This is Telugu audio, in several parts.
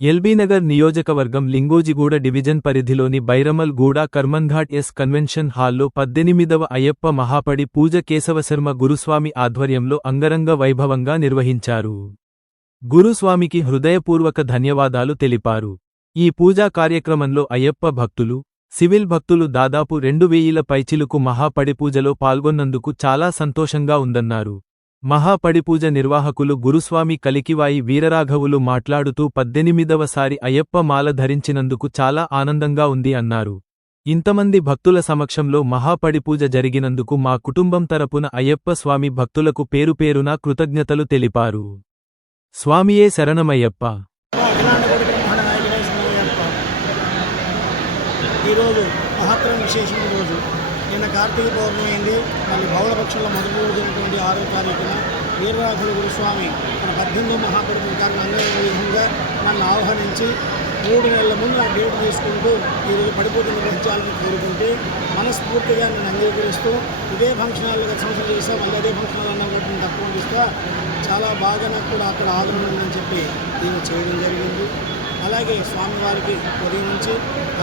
ఎల్బీనగర్ నియోజకవర్గం లింగోజిగూడ డివిజన్ పరిధిలోని బైరమల్ గూడ కర్మన్ఘాట్ ఎస్ కన్వెన్షన్ హాల్లో పద్దెనిమిదవ అయ్యప్ప మహాపడి పూజ కేశవశర్మ గురుస్వామి ఆధ్వర్యంలో అంగరంగ వైభవంగా నిర్వహించారు. గురుస్వామికి హృదయపూర్వక ధన్యవాదాలు తెలిపారు. ఈ పూజా కార్యక్రమంలో అయ్యప్ప భక్తులు సివిల్ భక్తులు దాదాపు రెండు వేయిల పైచిలుకు మహాపడిపూజలో పాల్గొన్నందుకు చాలా సంతోషంగా ఉందన్నారు. మహాపడిపూజ నిర్వాహకులు గురుస్వామి కలికివాయి వీరరాఘవులు మాట్లాడుతూ పద్దెనిమిదవసారి అయ్యప్ప మాల ధరించినందుకు చాలా ఆనందంగా ఉంది అన్నారు. ఇంతమంది భక్తుల సమక్షంలో మహాపడిపూజ జరిగినందుకు మా కుటుంబం తరపున అయ్యప్ప స్వామి భక్తులకు పేరుపేరునా కృతజ్ఞతలు తెలిపారు. స్వామియే శరణమయ్యప్ప. ఈరోజు మహత్తరం విశేషమైన రోజు. నిన్న కార్తీక పౌర్ణమి అయింది. మళ్ళీ బౌళపక్షంలో మొదటి రోజు ఆరో తారీఖున వీరరాఘుల గురుస్వామి మన పద్దెనిమిది మహాపడుతున్న కారణంగా విధంగా నన్ను ఆహ్వానించి మూడు నెలల ముందు ఆ డేట్ తీసుకుంటూ ఈరోజు పడిపోతున్న నిర్వహించాలని కోరుకుంటే మనస్ఫూర్తిగా నేను అంగీకరిస్తూ ఇదే ఫంక్షన్ హాల్ గత సంవత్సరం చేస్తా మళ్ళీ అదే ఫంక్షన్ హాల్ అన్న కూడా నేను తక్కువ ఇస్తా చాలా బాగా నాకు కూడా అక్కడ ఆదరణ ఉందని చెప్పి దీన్ని చేయడం జరిగింది. అలాగే స్వామివారికి ఉదయం నుంచి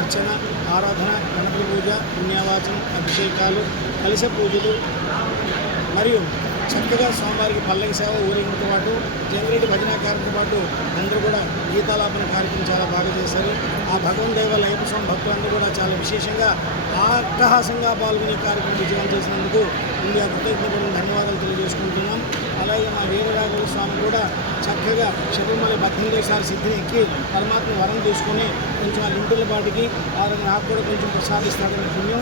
అర్చన ఆరాధన గణపతి పూజ పుణ్యావాచనం అభిషేకాలు కలశ పూజలు మరియు చక్కగా స్వామివారికి పల్లకి సేవ ఊరేగింపుతో పాటు జనరేటి భజన కార్యక్రమంతో పాటు అందరూ కూడా గీతాలాపన కార్యక్రమం చాలా బాగా చేశారు. ఆ భగవన్ దేవ అయ్యప్ప స్వామి భక్తులందరూ కూడా చాలా విశేషంగా అట్టహాసంగా పాల్గొనే కార్యక్రమం విజయం చేసినందుకు ఇండియా కృతజ్ఞతలు ధన్యవాదాలు. అలాగే మా వీరరాఘవ స్వామి కూడా చక్కగా శబరిమల పద్దెనిమిదోసారి సిద్ధిని ఎక్కి పరమాత్మ వరం తీసుకొని కొంచెం ఆ ఇంటిల పాటికి వారిని నాకు కూడా కొంచెం ప్రసాదిస్తాడని పుణ్యం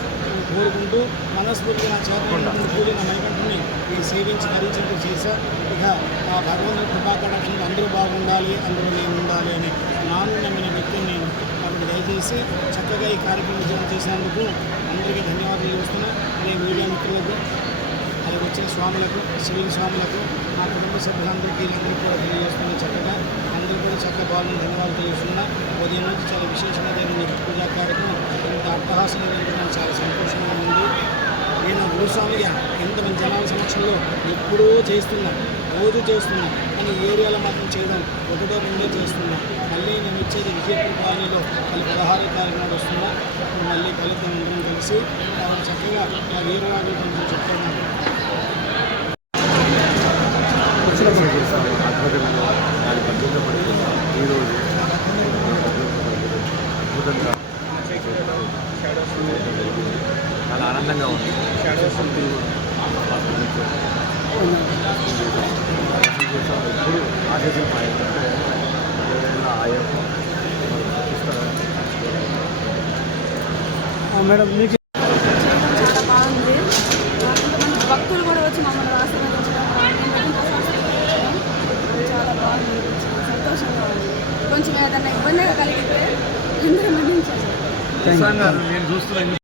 కోరుకుంటూ మనస్ఫూర్తిగా నా చేతనటువంటి పూజ నా మణికంఠని ఈ సేవించి ధరించినట్టు చేశా. ఇక ఆ భగవంతుని కృపాకటాక్షంతో అందరూ బాగుండాలి అందరూ నేను ఉండాలి అని నాను నమ్మిన వ్యక్తిని నేను కాబట్టి దయచేసి చక్కగా ఈ కార్యక్రమం విజయం చేసినందుకు అందరికీ ధన్యవాదాలు చేస్తున్నా అలాగే మీడియా మిత్రులకు అలాగే వచ్చిన స్వాములకు సివిల్ స్వాములకు మా సభ్యులందరికీ వీళ్ళందరికీ కూడా తెలియజేస్తున్న చక్కగా అందరూ కూడా చక్కగా బాగుంది ధన్యవాదాలు తెలియజేస్తున్నా. ఉదయం నుంచి చాలా విశేషంగా జరిగిన పూజా కార్యక్రమం ఇంత అట్టహాసంగా జరగడం చాలా సంతోషంగా ఉంది. నేను గురుస్వామిగా ఎంతమంది జనాల సమక్షంలో ఎప్పుడూ చేస్తున్నా రోజు చేస్తున్నా కానీ ఏరియాలో మాత్రం చేయడం ఒకటో రెండో చేస్తున్నా. మళ్ళీ నేను వచ్చేది విజయపూర్ కాలనీలో మళ్ళీ పదహారు తారీఖు నాడు వస్తున్నా. మళ్ళీ ఫలితం ఉండడం కలిసి చక్కగా మా వీరరాజు కొంచెం చెప్తున్నాను. ఆధ్వర్యంలో దాని పద్ధతిలో ఈరోజు అద్భుతంగా చాలా ఆనందంగా ఉంది. ఎప్పుడు ఆశించిన ఆయన ఆయప్ప మేడం మీకు చాలా బాగుంది కొంతమంది భక్తులు కూడా వచ్చి మమ్మల్ని ఆశీర్వదించడం మేము పెట్టిన ప్రసాదం స్వీకరించడం చాలా బాగుంది చాలా సంతోషంగా ఉంది కొంచెం ఏదైనా ఇబ్బందిగా కలిగితే అందరూ మరణించారు నేను చూస్తున్నా